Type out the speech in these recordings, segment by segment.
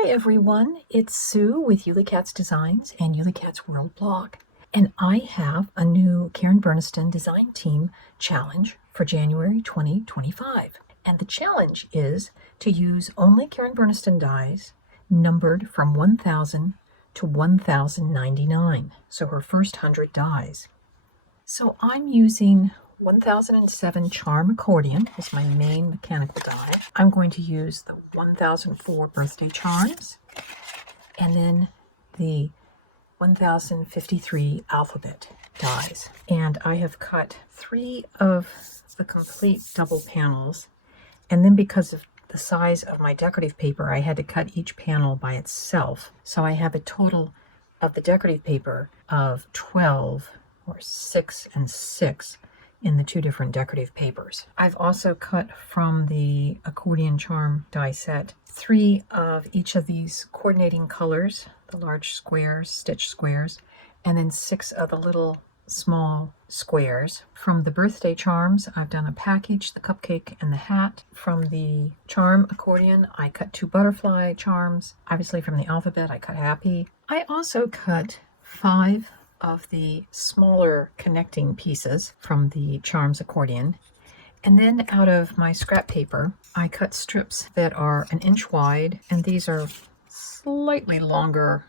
Hi everyone, it's Sue with Ully Cat's Designs and Ully Cat's World blog. And I have a new Karen Burniston Design Team challenge for January 2025. And the challenge is to use only Karen Burniston dies numbered from 1000 to 1099. So her first 100 dies. So I'm using 1007 Charm Accordion is my main mechanical die. I'm going to use the 1004 birthday charms and then the 1053 alphabet dies. And I have cut 3 of the complete double panels, and then because of the size of my decorative paper, I had to cut each panel by itself. So I have a total of the decorative paper of 12, or 6 and 6, in the 2 different decorative papers. I've also cut from the accordion charm die set 3 of each of these coordinating colors, the large squares, stitch squares, and then 6 of the little small squares. From the birthday charms, I've done a package, the cupcake and the hat. From the charm accordion, I cut 2 butterfly charms. Obviously from the alphabet, I cut happy. I also cut 5 of the smaller connecting pieces from the charms accordion. And then out of my scrap paper, I cut strips that are 1 inch wide, and these are slightly longer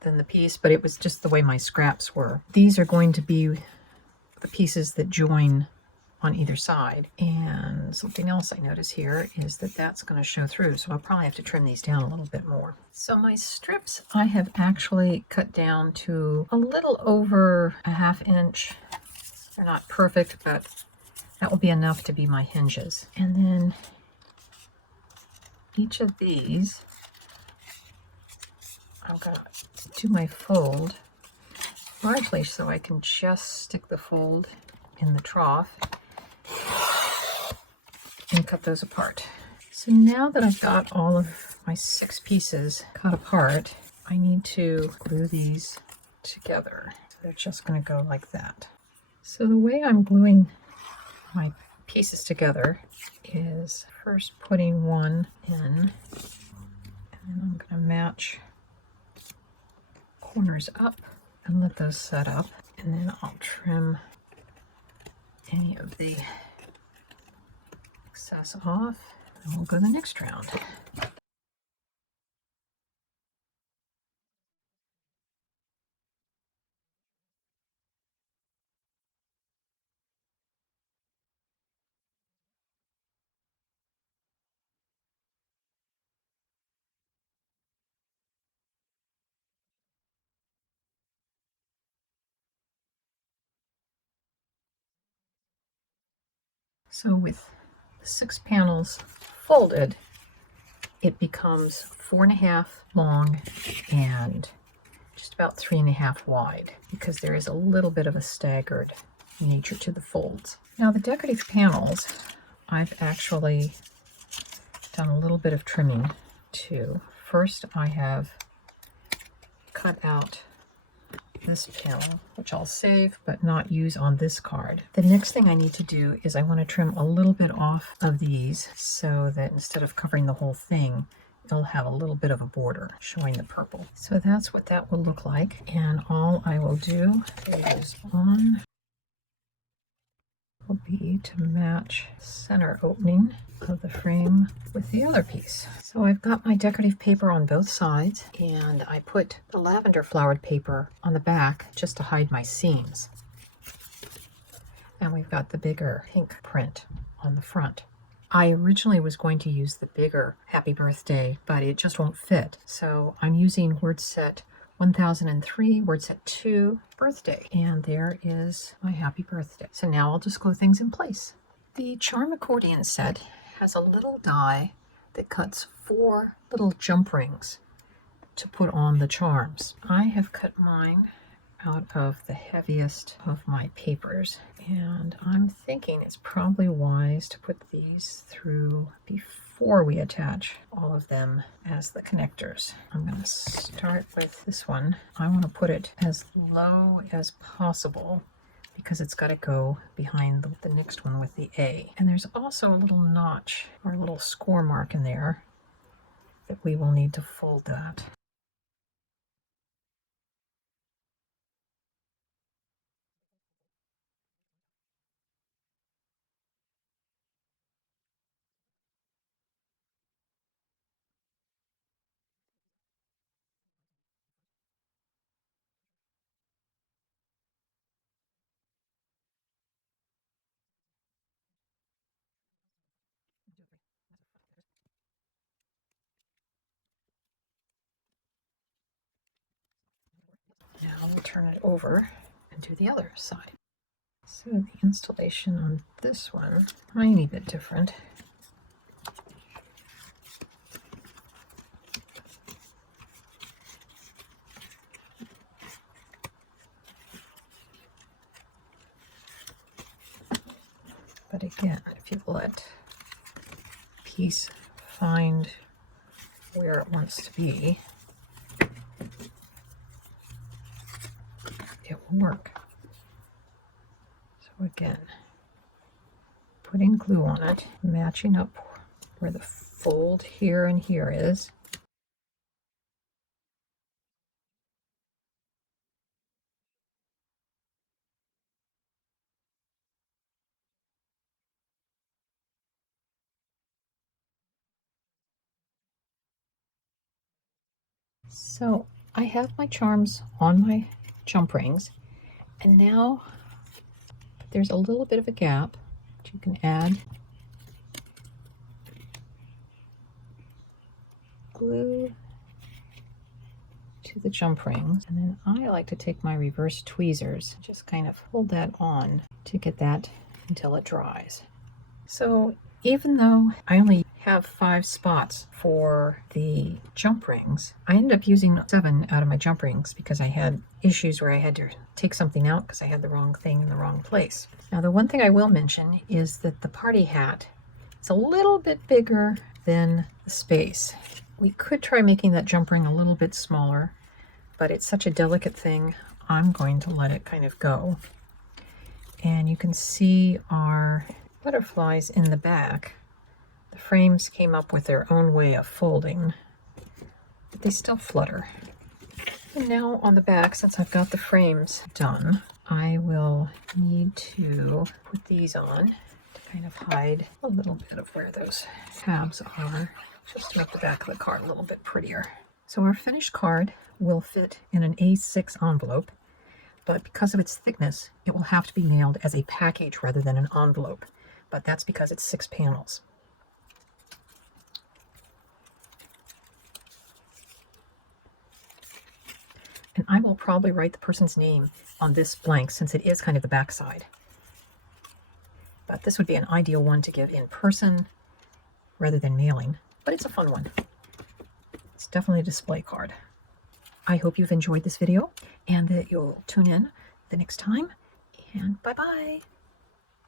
than the piece, but it was just the way my scraps were. These are going to be the pieces that join on either side. And something else I notice here is that that's going to show through, so I'll probably have to trim these down a little bit more. So my strips I have actually cut down to a little over 1/2 inch. They're not perfect, but that will be enough to be my hinges. And then each of these, I'm going to do my fold, largely so I can just stick the fold in the trough and cut those apart. So now that I've got all of my 6 pieces cut apart, I need to glue these together. So they're just going to go like that. So the way I'm gluing my pieces together is first putting one in, and then I'm going to match corners up and let those set up, and then I'll trim any of the excess off, and we'll go the next round. So with the 6 panels folded, it becomes 4.5 long and just about 3.5 wide, because there is a little bit of a staggered nature to the folds. Now the decorative panels, I've actually done a little bit of trimming too. First I have cut out this panel, which I'll save but not use on this card. The next thing I need to do is I want to trim a little bit off of these so that instead of covering the whole thing, it'll have a little bit of a border showing the purple. So that's what that will look like, and all I will do is one will be to match the center opening of the frame with the other piece. So I've got my decorative paper on both sides, and I put the lavender flowered paper on the back just to hide my seams. And we've got the bigger pink print on the front. I originally was going to use the bigger happy birthday, but it just won't fit. So I'm using word set 1003, word set 2, birthday. And there is my happy birthday. So now I'll just glue things in place. The charm accordion set has a little die that cuts 4 little jump rings to put on the charms. I have cut mine out of the heaviest of my papers, and I'm thinking it's probably wise to put these through before we attach all of them as the connectors. I'm going to start with this one. I want to put it as low as possible because it's got to go behind the next one with the A. And there's also a little notch or a little score mark in there that we will need to fold that. Now we'll turn it over and do the other side. So the installation on this one, tiny bit different. But again, if you let a piece find where it wants to be, it will work. So again, putting glue on it, matching up where the fold here and here is. So I have my charms on my jump rings, and now there's a little bit of a gap that you can add glue to the jump rings, and then I like to take my reverse tweezers, just kind of hold that on to get that until it dries. So even though I only have 5 spots for the jump rings, I ended up using 7 out of my jump rings because I had issues where I had to take something out because I had the wrong thing in the wrong place. Now the one thing I will mention is that the party hat is a little bit bigger than the space. We could try making that jump ring a little bit smaller, but it's such a delicate thing, I'm going to let it kind of go. And you can see our butterflies in the back. The frames came up with their own way of folding, but they still flutter. And now on the back, since I've got the frames done, I will need to put these on to kind of hide a little bit of where those tabs are, just to make the back of the card a little bit prettier. So our finished card will fit in an A6 envelope, but because of its thickness, it will have to be mailed as a package rather than an envelope. But that's because it's 6 panels. And I will probably write the person's name on this blank since it is kind of the back side. But this would be an ideal one to give in person rather than mailing. But it's a fun one. It's definitely a display card. I hope you've enjoyed this video and that you'll tune in the next time. And bye-bye.